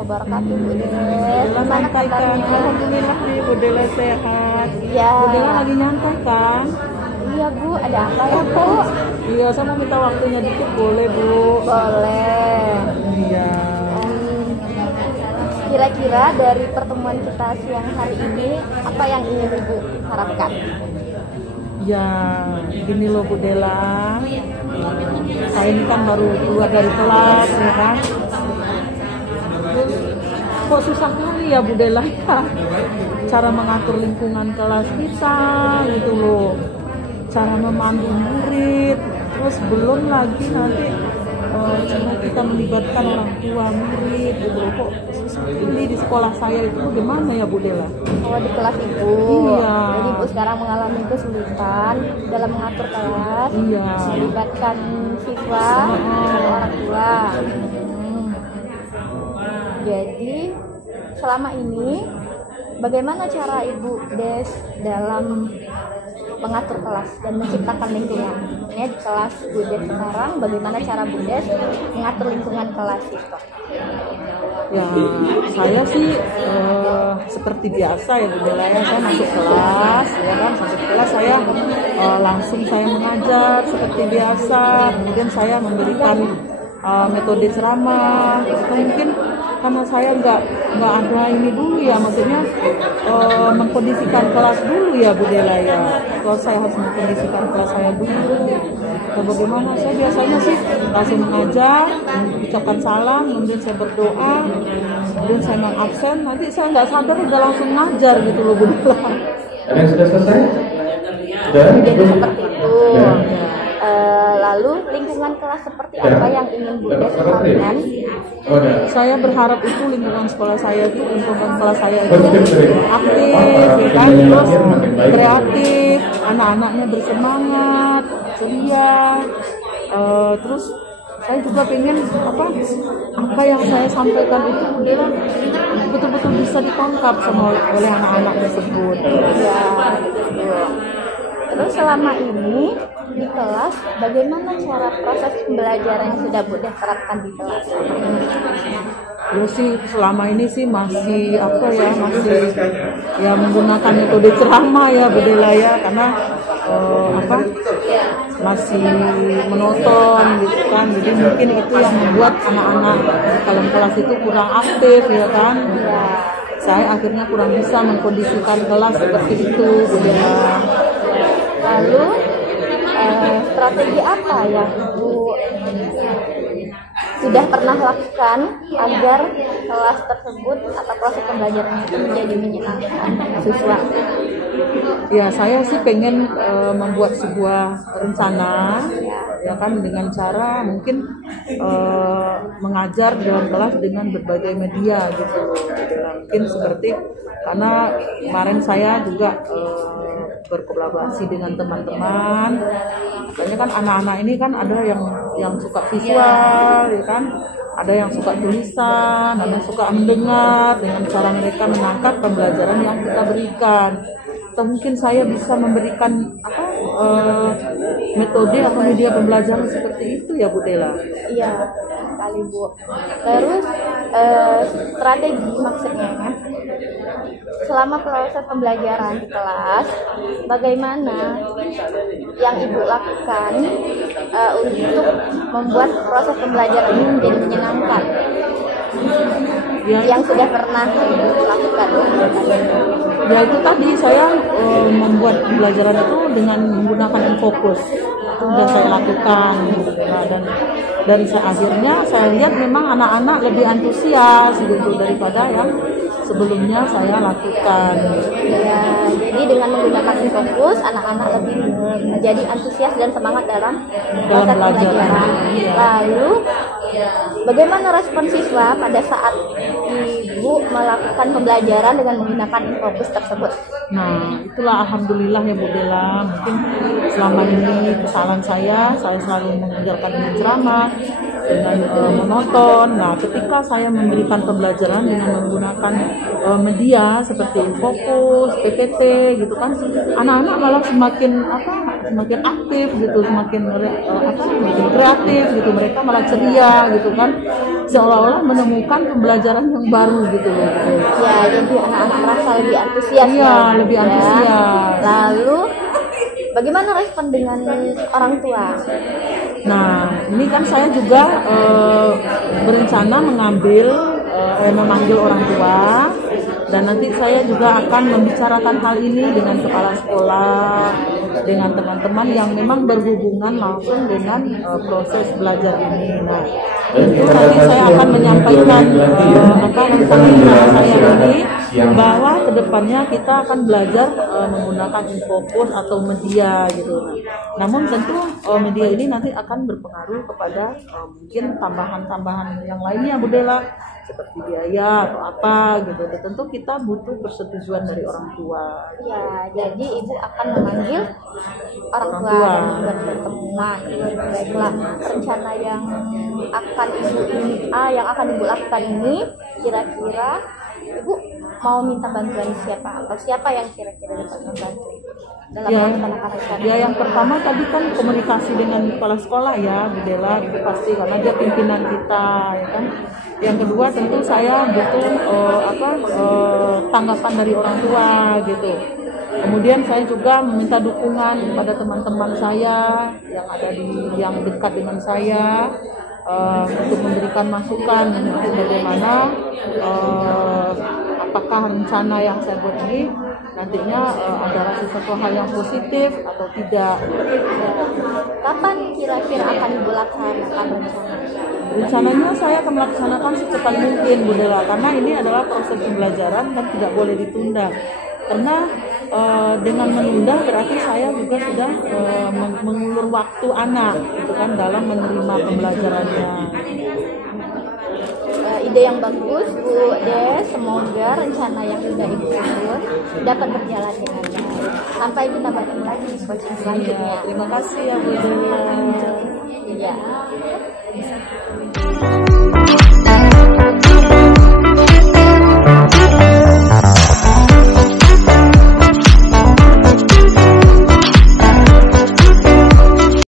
wabarakatuh, Bu Des. Gimana Santai kan? kabarnya? Alhamdulillah nih, Bu Dela sehat. Iya. Bu Dela lagi nyantai kan? Iya Bu, ada apa ya Bu? Iya, saya mau minta waktunya dikit, boleh Bu? Boleh. Iya. Kira-kira dari pertemuan kita siang hari ini, apa yang ingin Ibu harapkan? Ya, gini loh Bu Dela. Saya ini kan baru keluar dari kelas, ya kan? Kok susah kali ya Bu Dela ya? Cara mengatur lingkungan kelas kita, gitu loh. Cara memandu murid, terus belum lagi nanti cara kita melibatkan orang tua murid, gitu loh. Kok susah kali di sekolah saya itu gimana ya Bu Dela? Oh, di kelas Ibu. Iya. Jadi Ibu sekarang mengalami kesulitan dalam mengatur kelas, Iya. melibatkan siswa dan orang tua. Jadi selama ini bagaimana cara Ibu Des dalam mengatur kelas dan menciptakan lingkungan? Ini di kelas Bu Des sekarang, bagaimana cara Bu Des mengatur lingkungan kelas itu? Ya, saya sih seperti biasa ya Bu Dela ya, saya masuk kelas, ya kan, masuk kelas saya langsung saya mengajar seperti biasa, kemudian saya memberikan metode ceramah, atau mungkin karena saya nggak ada ini dulu ya, maksudnya mengkondisikan kelas dulu ya Bu Dela ya, kalau saya harus mengkondisikan kelas saya dulu. Nah, bagaimana saya biasanya sih langsung mengajar, mengucapkan salam, kemudian saya berdoa, kemudian saya mengabsen, nanti saya nggak sadar udah langsung ngajar gitu loh Bu Dela. Ada yang sudah selesai? Jadi seperti itu. Lalu lingkungan kelas seperti apa yang ingin Bu Des harapkan? Saya berharap itu lingkungan sekolah saya itu, lingkungan kelas saya itu aktif, ya kan, terus kreatif, anak-anaknya bersemangat, ceria, terus saya juga pengen apa yang saya sampaikan itu adalah betul-betul bisa ditangkap sama oleh anak-anak tersebut. Ya, betul. Terus selama ini di kelas, bagaimana cara proses pembelajaran yang sudah Bu Des terapkan di kelas? Ya sih selama ini sih masih masih ya menggunakan metode ceramah ya Bu Dela ya, karena masih monoton gitu kan, jadi mungkin itu yang membuat anak-anak dalam kelas itu kurang aktif ya kan. Ya, saya akhirnya kurang bisa mengkondisikan kelas seperti itu Bu Dela. Lalu strategi apa yang Ibu sudah pernah lakukan agar kelas tersebut atau proses pembelajaran itu menjadi menyenangkan siswa? Ya, saya sih pengen membuat sebuah rencana ya kan, dengan cara mungkin mengajar dalam kelas dengan berbagai media gitu. Mungkin seperti, karena kemarin saya juga berkolaborasi dengan teman-teman, makanya kan anak-anak ini kan ada yang suka visual ya kan, ada yang suka tulisan, ada yang suka mendengar, dengan cara mereka menangkap pembelajaran yang kita berikan. Atau mungkin saya bisa memberikan metode atau media pembelajaran seperti itu ya Bu Dela. Iya sekali Bu. Terus strategi maksudnya selama proses pembelajaran di kelas, bagaimana yang Ibu lakukan untuk membuat proses pembelajaran ini menjadi menyenangkan? Yang sudah pernah Ibu lakukan? Ya itu tadi saya membuat pembelajaran itu dengan menggunakan Infocus, itu sudah saya lakukan. Nah, dan akhirnya saya lihat memang anak-anak lebih antusias gitu daripada yang sebelumnya saya lakukan. Ya, jadi dengan menggunakan Infocus, anak-anak lebih menjadi antusias dan semangat dalam proses pembelajaran. Lalu, bagaimana respon siswa pada saat Ibu melakukan pembelajaran dengan menggunakan Infocus tersebut? Nah, itulah alhamdulillah ya Bu Dela. Mungkin selama ini kesalahan saya selalu mengajarkan dengan ceramah. dengan monoton. Nah, ketika saya memberikan pembelajaran dengan menggunakan media seperti Infocus, PPT gitu kan, anak-anak malah semakin aktif gitu, semakin kreatif gitu, mereka malah ceria gitu kan, seolah-olah menemukan pembelajaran yang baru gitu loh. Ya, jadi anak-anak merasa lebih antusias. Iya, lebih antusias. Lalu bagaimana respon dengan orang tua? Nah, ini kan saya juga berencana memanggil orang tua, dan nanti saya juga akan membicarakan hal ini dengan kepala sekolah, dengan teman-teman yang memang berhubungan langsung dengan proses belajar ini. Nah, itu nanti saya akan menyampaikan rencana saya ini, bahwa kedepannya kita akan belajar menggunakan Infocus atau media gitu. Namun tentu media ini nanti akan berpengaruh kepada mungkin tambahan-tambahan yang lainnya, Bu Dela, seperti biaya atau apa gitu. Dan tentu kita butuh persetujuan dari orang tua. Ya, jadi ibu akan memanggil orang tua dan bertemuan. Baiklah, rencana yang akan ibu lakukan ini, kira-kira ibu mau minta bantuan siapa, atau siapa yang kira-kira dapat membantu dalam melaksanakan rencana? Ya, yang pertama tadi kan komunikasi dengan kepala sekolah ya, Bu Dela, itu pasti karena dia pimpinan kita ya kan. Yang kedua tentu saya butuh tanggapan dari orang tua gitu. Kemudian saya juga meminta dukungan kepada teman-teman saya yang dekat dengan saya, untuk memberikan masukan bagaimana apakah rencana yang saya buat ini nantinya adalah sesuatu hal yang positif atau tidak. Kapan kira-kira akan ibu laksanakan rencana? Rencananya saya akan melaksanakan secepat mungkin, Bu Dela, karena ini adalah proses pembelajaran dan tidak boleh ditunda. Karena dengan menunda berarti saya juga sudah mengulur waktu anak gitu kan dalam menerima pembelajarannya. Ide yang bagus, Bu De. Semoga rencana yang sudah ibu susun dapat berjalan dengan baik. Sampai kita bertemu lagi di coaching selanjutnya. Terima kasih ya Bu De. Iya.